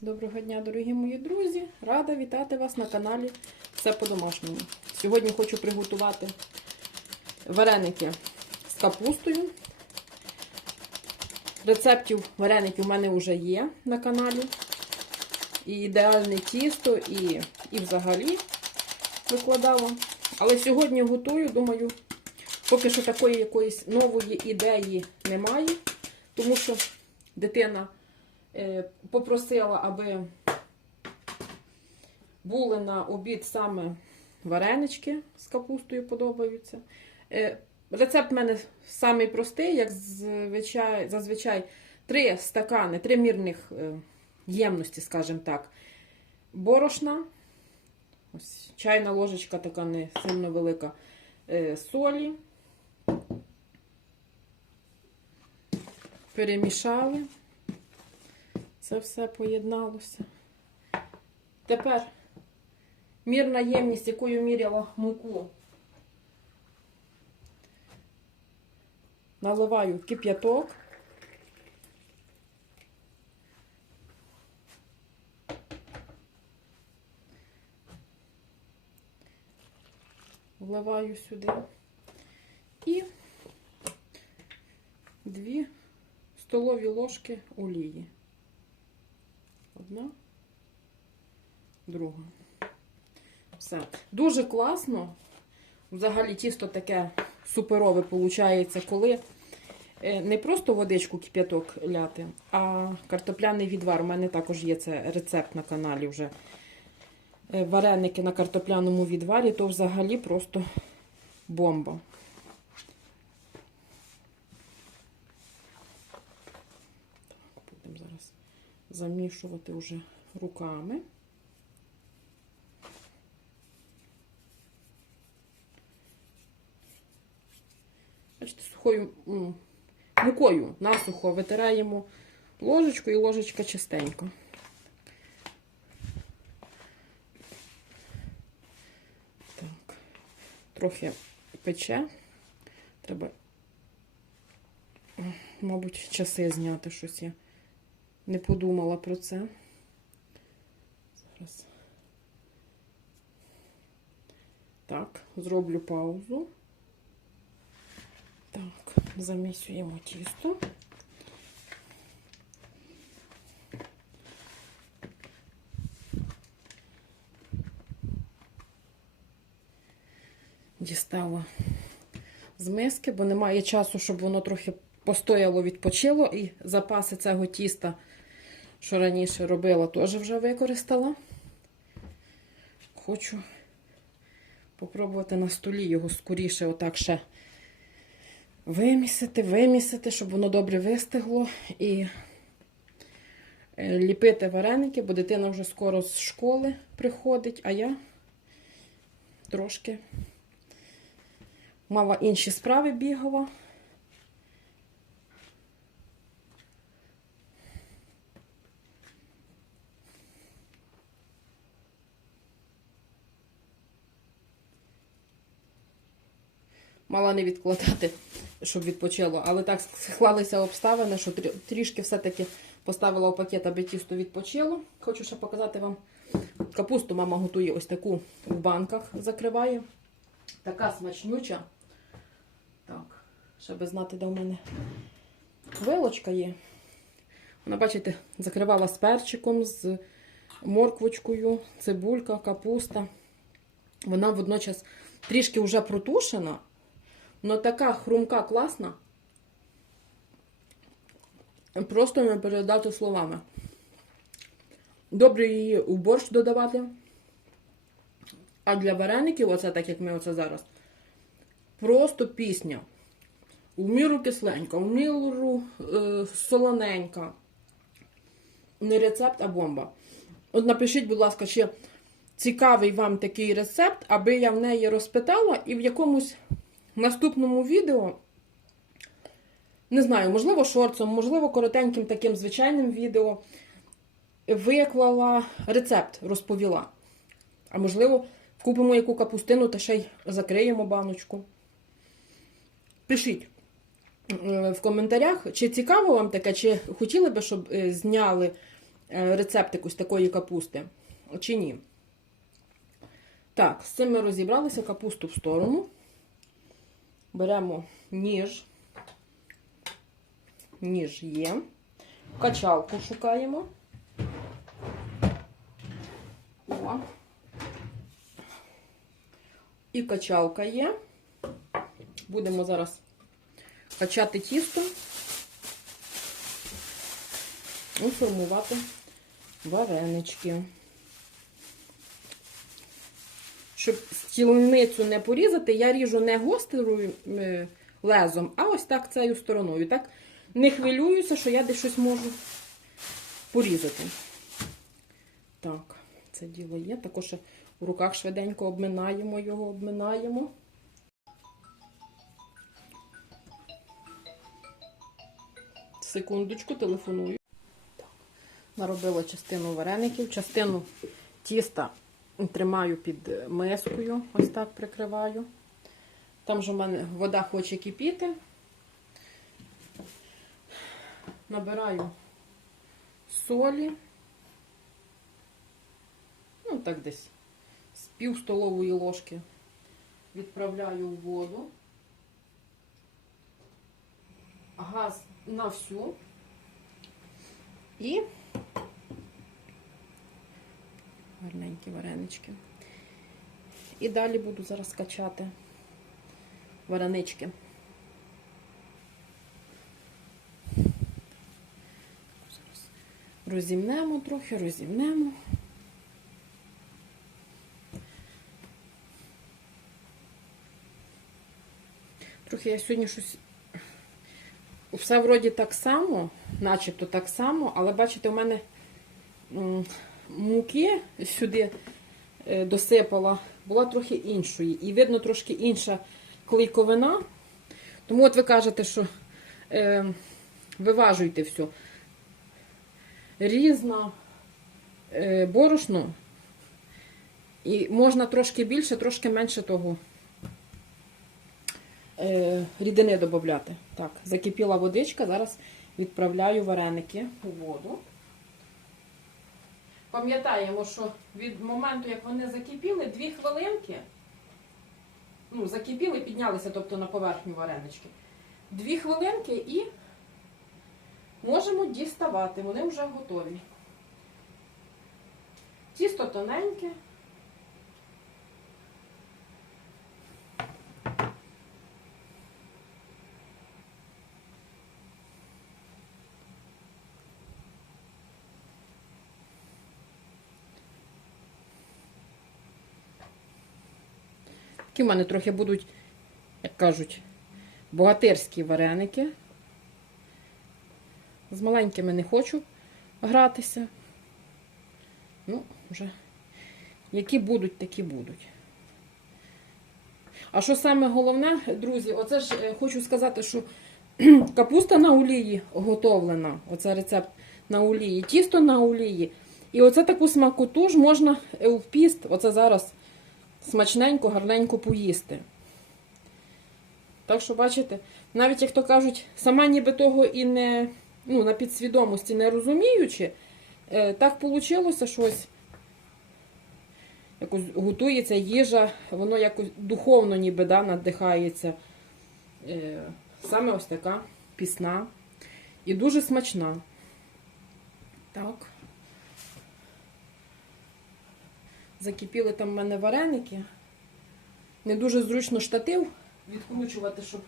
Доброго дня, дорогі мої друзі! Рада вітати вас на каналі Все по-домашньому. Сьогодні хочу приготувати вареники з капустою. Рецептів вареників у мене вже є на каналі. І ідеальне тісто, і, і взагалі викладала. Але сьогодні готую, думаю, поки що такої якоїсь нової ідеї немає, тому що дитина попросила, аби були на обід саме варенички з капустою подобаються. Е, Рецепт в мене самий простий, як звичай, зазвичай три стакани, три мірних е, ємності, скажімо так, борошна. Ось чайна ложечка така не сильно велика е, солі. Перемішали. Це все поєдналося. Тепер мірна ємність, якою міряла муку. Наливаю кип'яток. Вливаю сюди і дві столові ложки олії. Одна, друга. Все. Дуже класно. Взагалі тісто таке суперове виходить, коли е, не просто водичку кип'яток ляти, а картопляний відвар. У мене також є це рецепт на каналі вже. Е, Вареники на картопляному відварі, то взагалі просто бомба. Так, будемо зараз замішувати вже руками. Бачите, сухою мукою насухо витираємо ложечку і ложечка чистенько. Так, трохи пече. Треба, мабуть, часи зняти щось я не подумала про це. Зараз. Так, зроблю паузу. Так, замісюємо тісто. Дістала з миски, бо немає часу, щоб воно трохи постояло, відпочило, і запаси цього тіста, що раніше робила, теж вже використала. Хочу попробувати на столі його скоріше, отак ще вимісити, вимісити, щоб воно добре вистигло. І е, ліпити вареники, бо дитина вже скоро з школи приходить, а я трошки мала інші справи бігала. Мала не відкладати, щоб відпочило. Але так склалися обставини, що трішки все-таки поставила у пакет, аби тісто відпочило. Хочу ще показати вам капусту. Мама готує ось таку в банках, закриває. Така смачнюча. Так, щоб знати, де в мене вилочка є. Вона, бачите, закривала з перчиком, з морквочкою, цибулька, капуста. Вона водночас трішки вже протушена, але така хрумка класна. Просто не передати словами. Добре її у борщ додавати. А для вареників, оце так як ми оце зараз, просто пісня. У міру кисленька, у міру е, солоненька. Не рецепт, а бомба. От напишіть, будь ласка, чи цікавий вам такий рецепт, аби я в неї розпитала і в якомусь наступному відео, не знаю, можливо, шорцом, можливо, коротеньким таким звичайним відео, виклала рецепт, розповіла. А можливо, купимо яку капустину та ще й закриємо баночку. Пишіть е, в коментарях, чи цікаво вам таке, чи хотіли би, щоб е, зняли е, рецептик ось такої капусти, чи ні. Так, з цим ми розібралися капусту в сторону. Беремо ніж. Ніж є. Качалку шукаємо. О. І качалка є. Будемо зараз качати тісто і формувати варенички. Щоб стілницю не порізати, я ріжу не гострою е, лезом, а ось так цією стороною. Так не хвилююся, що я десь щось можу порізати. Так, це діло є. Також в руках швиденько обминаємо його, обминаємо. Секундочку, телефоную. Так. Наробила частину вареників, частину тіста тримаю під мискою, ось так прикриваю. Там же в мене вода хоче кипіти. Набираю солі. Ну, так десь з пів столової ложки відправляю в воду. Газ на всю. І гарненькі варенички. І далі буду зараз качати варенички. Розімнемо трохи, розімнемо. Трохи я сьогодні щось. Все вроді так само, начебто так само, але бачите, у мене муки сюди е, досипала, була трохи іншої. І видно трошки інша клейковина. Тому от ви кажете, що е, виважуйте все. Різна е, борошно. І можна трошки більше, трошки менше того е, рідини додати. Так, закипіла водичка, зараз відправляю вареники у воду. Пам'ятаємо, що від моменту, як вони закипіли, дві хвилинки, ну, закипіли, піднялися, тобто на поверхню варенички. Дві хвилинки і можемо діставати, вони вже готові. Тісто тоненьке. Такі в мене трохи будуть, як кажуть, богатирські вареники. З маленькими не хочу гратися. Ну, вже які будуть, такі будуть. А що саме головне, друзі, оце ж е, хочу сказати, що капуста на олії готовлена. Оце рецепт на олії, тісто на олії. І оце таку смакоту ж можна е, в піст, оце зараз смачненько, гарненько поїсти. Так що, бачите, навіть як то кажуть, сама ніби того і не ну, на підсвідомості не розуміючи, е, так вийшло щось. Якось готується їжа, воно якось духовно ніби да, надихається. Е, саме ось така пісна. І дуже смачна. Так. Закипіли там в мене вареники. Не дуже зручно штатив відкручувати, щоб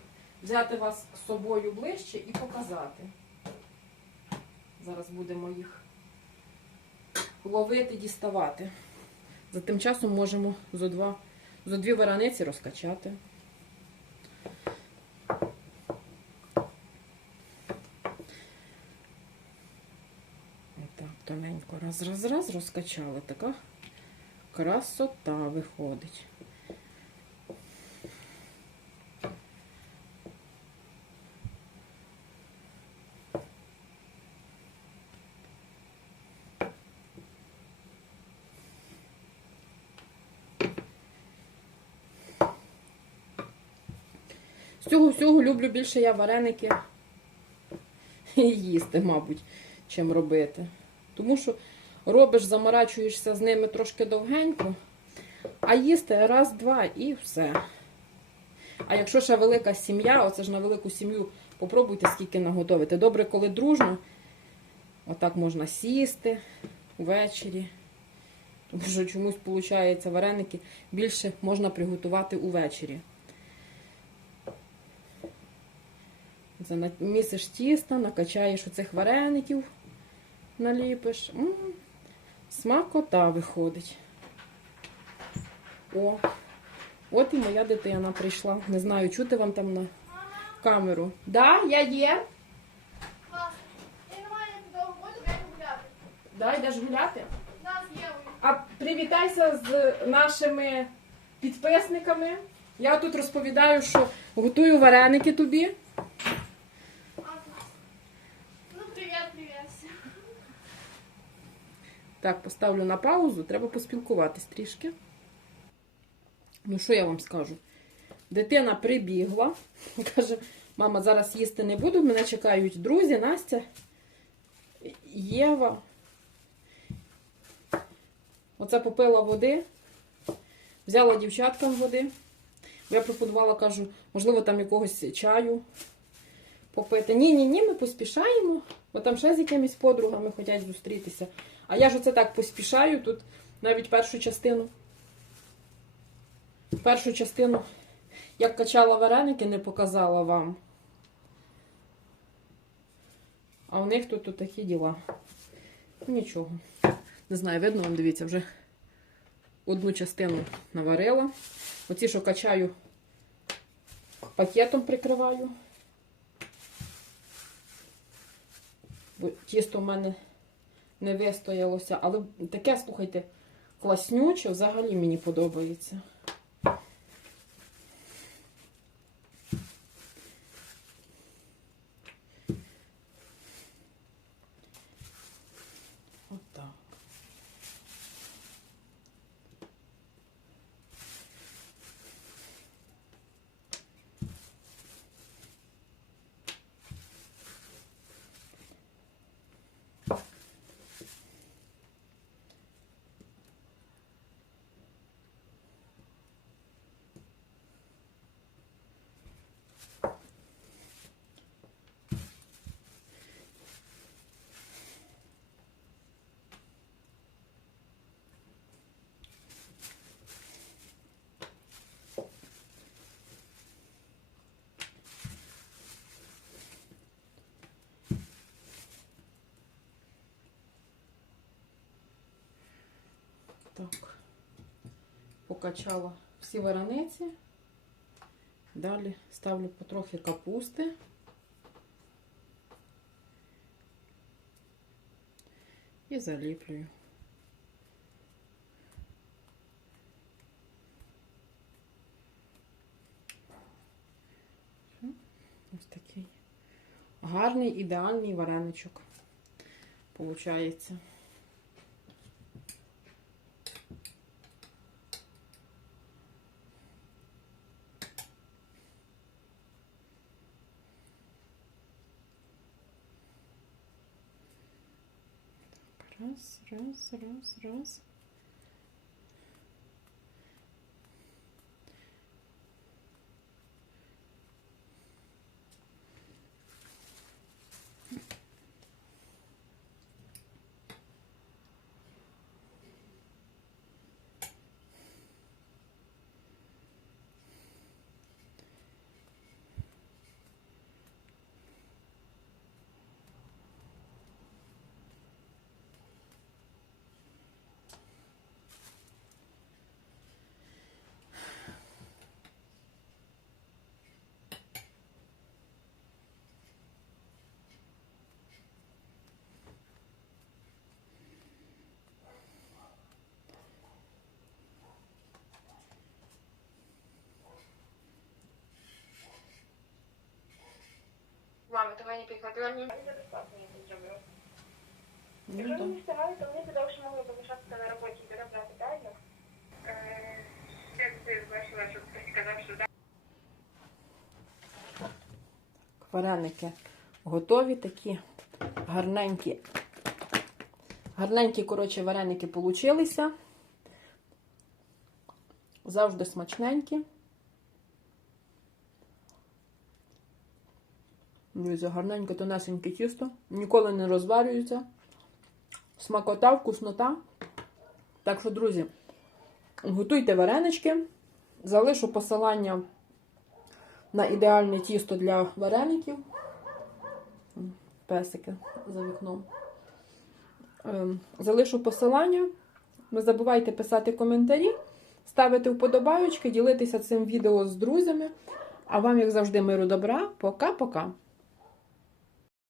взяти вас з собою ближче і показати. Зараз будемо їх ловити, діставати. За тим часом можемо зо, два, зо дві вараниці розкачати. Тоненько раз, раз, раз розкачали. Така красота виходить. З цього всього люблю більше я вареники їсти, мабуть, чим робити. Тому що робиш, заморачуєшся з ними трошки довгенько, а їсти раз-два і все. А якщо ще велика сім'я, оце ж на велику сім'ю попробуйте скільки наготовити. Добре, коли дружно, отак можна сісти ввечері. Тому що чомусь, виходить, вареники більше можна приготувати увечері. Місиш тіста, накачаєш оцих вареників, наліпиш. М, Смакота виходить. О, от і моя дитина прийшла. Не знаю, чути вам там на камеру. Да, я є. Да, йдеш гуляти. А привітайся з нашими підписниками. Я тут розповідаю, що готую вареники тобі. А, Ну, привіт, привіт. всім. Так, поставлю на паузу, треба поспілкуватись трішки. Ну, що я вам скажу? Дитина прибігла, каже: мама, зараз їсти не буду, мене чекають друзі, Настя, Єва. Оце попила води, взяла дівчаткам води. Я пропонувала, кажу, можливо, там якогось чаю попити. Ні, ні, ні, ми поспішаємо, бо там ще з якимись подругами хочуть зустрітися. А я ж оце так поспішаю тут навіть першу частину. Першу частину, як качала вареники, не показала вам. А у них тут, тут такі діла. Нічого. Не знаю, видно вам, дивіться, вже одну частину наварила. Оці, що качаю, пакетом прикриваю. Бо тісто в мене не вистоялося. Але таке, слухайте, класнюче взагалі мені подобається. Отак. Так. Покачала всі вараниці. Далі ставлю потрохи капусти. І заліплюю. Ось такий гарний ідеальний вареничок. Получається. Раз, раз, раз, раз. Мама, то мені підкладила ні. Ну, Якщо так. вони встигали, то вони могли залишатися на роботі і доробляти, правильно? Як ти бачила, що хтось сказав, що Вареники готові такі гарненькі. Гарненькі, коротше, вареники получилися. Завжди смачненькі. Друзі, гарненьке, тонесеньке тісто. Ніколи не розварюється. Смакота, вкуснота. Так що, друзі, готуйте варенички. Залишу посилання на ідеальне тісто для вареників. Песики за вікном. Ем, Залишу посилання. Не забувайте писати коментарі, ставити вподобайочки, ділитися цим відео з друзями. А вам, як завжди, миру добра. Пока-пока.